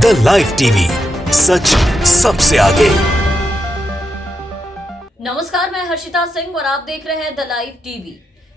The live TV, सच सबसे आगे। नमस्कार, मैं हर्षिता सिंह और आप देख रहे हैं द लाइव टीवी।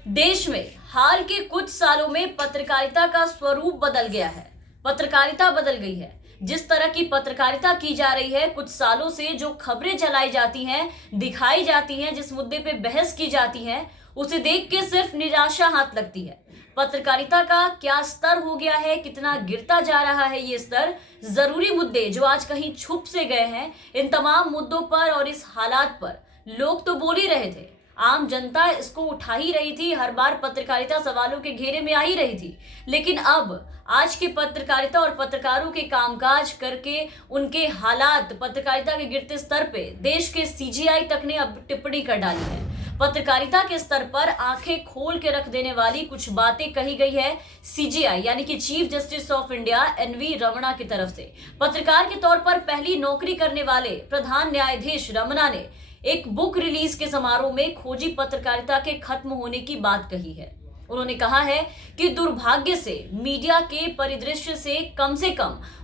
देश में हाल के कुछ सालों में पत्रकारिता का स्वरूप बदल गया है, पत्रकारिता बदल गई है। जिस तरह की पत्रकारिता की जा रही है, कुछ सालों से जो खबरें चलाई जाती हैं, दिखाई जाती हैं, जिस मुद्दे पे बहस की जाती है, उसे देख के सिर्फ निराशा हाथ लगती है। पत्रकारिता का क्या स्तर हो गया है, कितना गिरता जा रहा है ये स्तर। जरूरी मुद्दे जो आज कहीं छुप से गए हैं, इन तमाम मुद्दों पर और इस हालात पर लोग तो बोल ही रहे थे, आम जनता इसको उठा ही रही थी, हर बार पत्रकारिता सवालों के घेरे में आ ही रही थी। लेकिन अब आज की पत्रकारिता और पत्रकारों के कामकाज करके उनके हालात, पत्रकारिता के गिरते स्तर पे देश के सीजीआई तक ने अब टिप्पणी कर डाली है। पत्रकारिता के स्तर पर आंखें खोल के रख देने वाली कुछ बातें कही गई है सीजीआई यानी कि chief justice of India NV Ramana की तरफ से। पत्रकार के तौर पर पहली नौकरी करने वाले प्रधान न्यायाधीश रमणा ने एक बुक रिलीज के समारोह में खोजी पत्रकारिता के खत्म होने की बात कही है। उन्होंने कहा है कि दुर्भाग्य से मीडिया के परिदृश्य से कम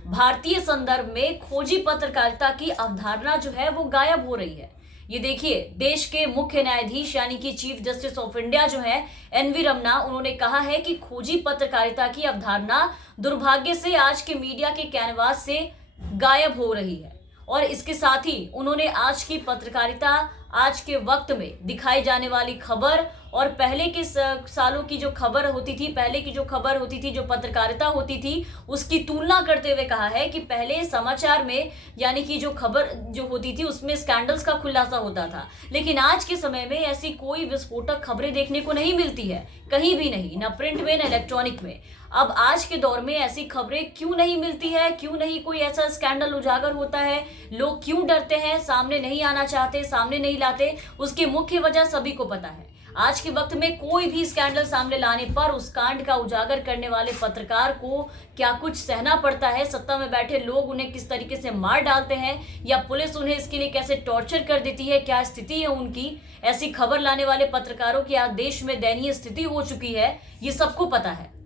भारतीय संदर्भ में खोजी पत्रकारिता की अवधारणा जो है वो गायब हो रही है। ये देखिए, देश के मुख्य न्यायाधीश यानी कि चीफ जस्टिस ऑफ इंडिया जो है एनवी रमणा, उन्होंने कहा है कि खोजी पत्रकारिता की अवधारणा दुर्भाग्य से आज के मीडिया के कैनवास से गायब हो रही है। और इसके साथ ही उन्होंने आज की पत्रकारिता, आज के वक्त में दिखाई जाने वाली खबर और पहले के सालों की जो खबर होती थी, पहले की जो खबर होती थी, जो पत्रकारिता होती थी, उसकी तुलना करते हुए कहा है कि पहले समाचार में यानी कि जो खबर जो होती थी उसमें स्कैंडल्स का खुलासा होता था, लेकिन आज के समय में ऐसी कोई विस्फोटक खबरें देखने को नहीं मिलती है, कहीं भी नहीं, ना प्रिंट में ना इलेक्ट्रॉनिक में। अब आज के दौर में ऐसी खबरें क्यों नहीं मिलती है, क्यों नहीं कोई ऐसा स्कैंडल उजागर होता है, लोग क्यों डरते हैं, सामने नहीं आना चाहते, सामने नहीं लाते, उसकी मुख्य वजह सभी को पता है। आज के वक्त में कोई भी स्कैंडल सामने लाने पर उस कांड का उजागर करने वाले पत्रकार को क्या कुछ सहना पड़ता है, सत्ता में बैठे लोग उन्हें किस तरीके से मार डालते हैं या पुलिस उन्हें इसके लिए कैसे टॉर्चर कर देती है, क्या स्थिति है उनकी। ऐसी खबर लाने वाले पत्रकारों की आज देश में दयनीय स्थिति हो चुकी है, ये सबको पता है।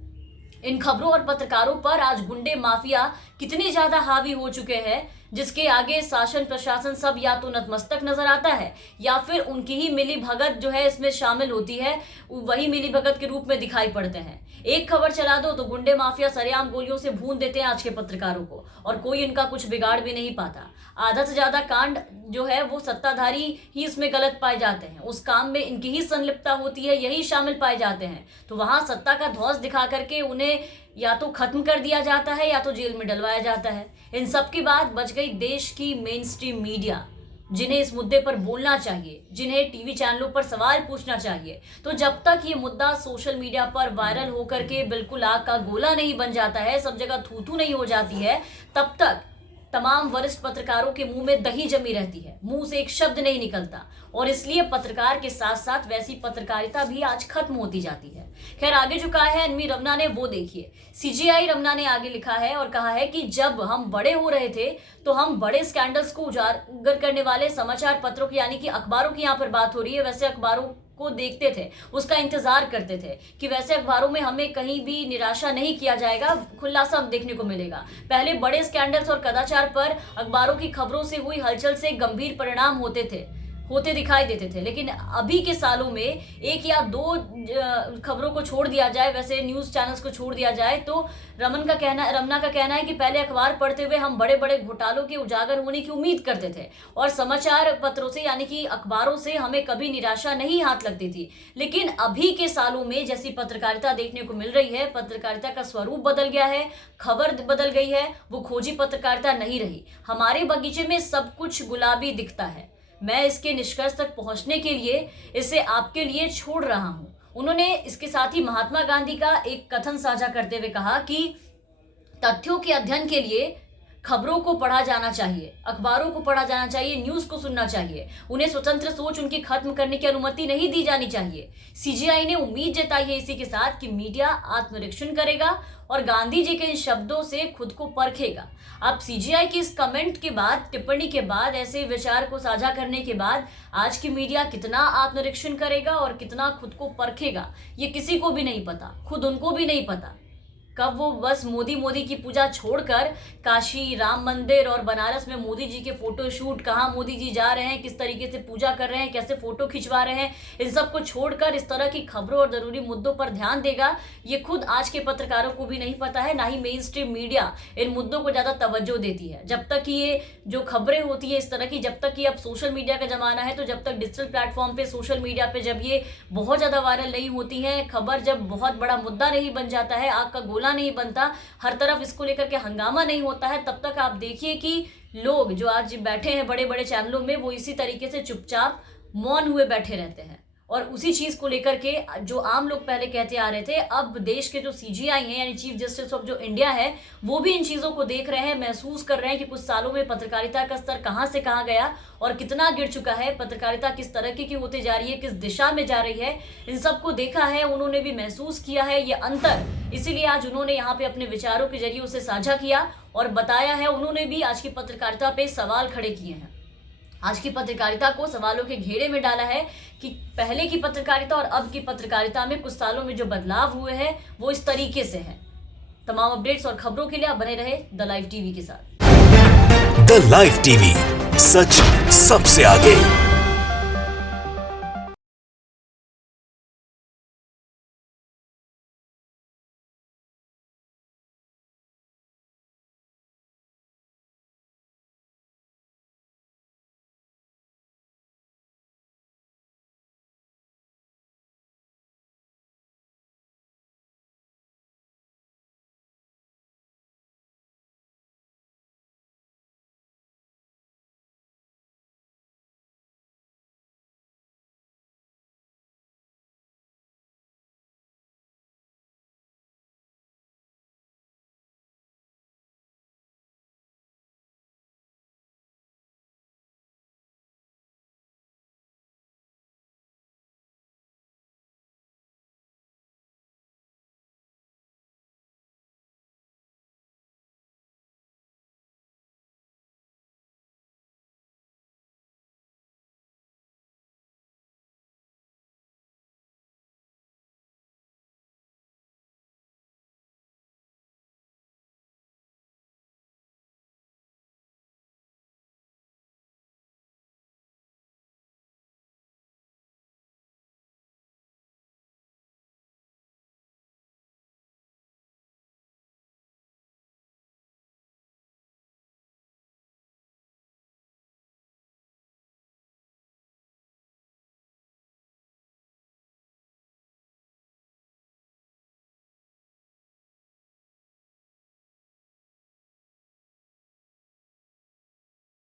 इन खबरों और पत्रकारों पर आज गुंडे माफिया कितने ज्यादा हावी हो चुके हैं, जिसके आगे शासन प्रशासन सब या तो नतमस्तक नजर आता है या फिर उनकी ही मिली भगत जो है इसमें शामिल होती है, वही मिली भगत के रूप में दिखाई पड़ते हैं। एक खबर चला दो तो गुंडे माफिया सरेआम गोलियों से भून देते हैं आज के पत्रकारों को और कोई इनका कुछ बिगाड़ भी नहीं पाता। आधा से ज्यादा कांड जो है वो सत्ताधारी ही इसमें गलत पाए जाते हैं, उस काम में इनकी ही संलिप्तता होती है, यही शामिल पाए जाते हैं। तो वहां सत्ता का ध्वज दिखा करके उन्हें या तो खत्म कर दिया जाता है या तो जेल में डलवाया जाता है। इन सब की बात बच गई देश की मेन स्ट्रीम मीडिया, जिन्हें इस मुद्दे पर बोलना चाहिए, जिन्हें टीवी चैनलों पर सवाल पूछना चाहिए। तो जब तक ये मुद्दा सोशल मीडिया पर वायरल होकर के बिल्कुल आग का गोला नहीं बन जाता है, सब जगह थू थू नहीं हो जाती है, तब तक तमाम वरिष्ठ पत्रकारों के मुंह में दही जमी रहती है, मुंह से एक शब्द नहीं निकलता। और इसलिए पत्रकार के साथ साथ वैसी पत्रकारिता भी आज खत्म होती जाती है। खैर, आगे जो कहा है एनवी रमणा ने वो देखिए। सीजीआई रमणा ने आगे लिखा है और कहा है कि जब हम बड़े हो रहे थे तो हम बड़े स्कैंडल्स को उजागर करने वाले समाचार पत्रों की यानी कि अखबारों की यहाँ पर बात हो रही है, वैसे अखबारों को देखते थे, उसका इंतजार करते थे कि वैसे अखबारों में हमें कहीं भी निराशा नहीं किया जाएगा, खुलासा देखने को मिलेगा। पहले बड़े स्कैंडल्स और कदाचार पर अखबारों की खबरों से हुई हलचल से गंभीर परिणाम होते दिखाई देते थे, लेकिन अभी के सालों में एक या दो खबरों को छोड़ दिया जाए, वैसे न्यूज चैनल्स को छोड़ दिया जाए, तो रमणा का कहना है कि पहले अखबार पढ़ते हुए हम बड़े बड़े घोटालों के उजागर होने की उम्मीद करते थे और समाचार पत्रों से यानी कि अखबारों से हमें कभी निराशा नहीं हाथ लगती थी। लेकिन अभी के सालों में जैसी पत्रकारिता देखने को मिल रही है, पत्रकारिता का स्वरूप बदल गया है, खबर बदल गई है, वो खोजी पत्रकारिता नहीं रही। हमारे बगीचे में सब कुछ गुलाबी दिखता है। मैं इसके निष्कर्ष तक पहुंचने के लिए इसे आपके लिए छोड़ रहा हूं। उन्होंने इसके साथ ही महात्मा गांधी का एक कथन साझा करते हुए कहा कि तथ्यों के अध्ययन के लिए खबरों को पढ़ा जाना चाहिए, अखबारों को पढ़ा जाना चाहिए, न्यूज को सुनना चाहिए। उन्हें स्वतंत्र सोच उनकी खत्म करने की अनुमति नहीं दी जानी चाहिए। सीजीआई ने उम्मीद जताई है इसी के साथ कि मीडिया आत्मनिरीक्षण करेगा और गांधी जी के इन शब्दों से खुद को परखेगा। अब सीजीआई की इस कमेंट के बाद, टिप्पणी के बाद, ऐसे विचार को साझा करने के बाद आज की मीडिया कितना आत्मनिरीक्षण करेगा और कितना खुद को परखेगा, ये किसी को भी नहीं पता, खुद उनको भी नहीं पता। कब वो बस मोदी मोदी की पूजा छोड़कर काशी, राम मंदिर और बनारस में मोदी जी के फोटो शूट, कहाँ मोदी जी जा रहे हैं, किस तरीके से पूजा कर रहे हैं, कैसे फोटो खिंचवा रहे हैं, इन सब को छोड़कर इस तरह की खबरों और जरूरी मुद्दों पर ध्यान देगा, ये खुद आज के पत्रकारों को भी नहीं पता है, ना ही मेन स्ट्रीम मीडिया इन मुद्दों को ज्यादा तवज्जो देती है। जब तक ये जो खबरें होती है इस तरह की, जब तक कि अब सोशल मीडिया का जमाना है, तो जब तक डिजिटल प्लेटफॉर्म पे, सोशल मीडिया पे जब ये बहुत ज्यादा वायरल नहीं होती है, खबर जब बहुत बड़ा मुद्दा नहीं बन जाता है, आग का गोला नहीं बनता, हर तरफ इसको लेकर के हंगामा नहीं होता है, तब तक आप देखिए कि लोग जो आज बैठे हैं बड़े बड़े चैनलों में, वो इसी तरीके से चुपचाप मौन हुए बैठे रहते हैं। और उसी चीज को लेकर के जो आम लोग पहले कहते आ रहे थे, अब देश के जो सीजीआई हैं, यानी चीफ जस्टिस ऑफ जो इंडिया है, वो भी इन चीजों को देख रहे हैं, महसूस कर रहे हैं कि कुछ सालों में पत्रकारिता का स्तर कहां से कहां गया और कितना गिर चुका है, पत्रकारिता किस तरह की होते जा रही है, किस दिशा में जा रही है। इन सबको देखा है, उन्होंने भी महसूस किया है ये अंतर, इसीलिए आज उन्होंने यहाँ पे अपने विचारों के जरिए उसे साझा किया और बताया है। उन्होंने भी आज की पत्रकारिता पे सवाल खड़े किए हैं, आज की पत्रकारिता को सवालों के घेरे में डाला है कि पहले की पत्रकारिता और अब की पत्रकारिता में कुछ सालों में जो बदलाव हुए हैं वो इस तरीके से हैं। तमाम अपडेट्स और खबरों के लिए आप बने रहे द लाइव टीवी के साथ। द लाइव टीवी, सच सबसे आगे।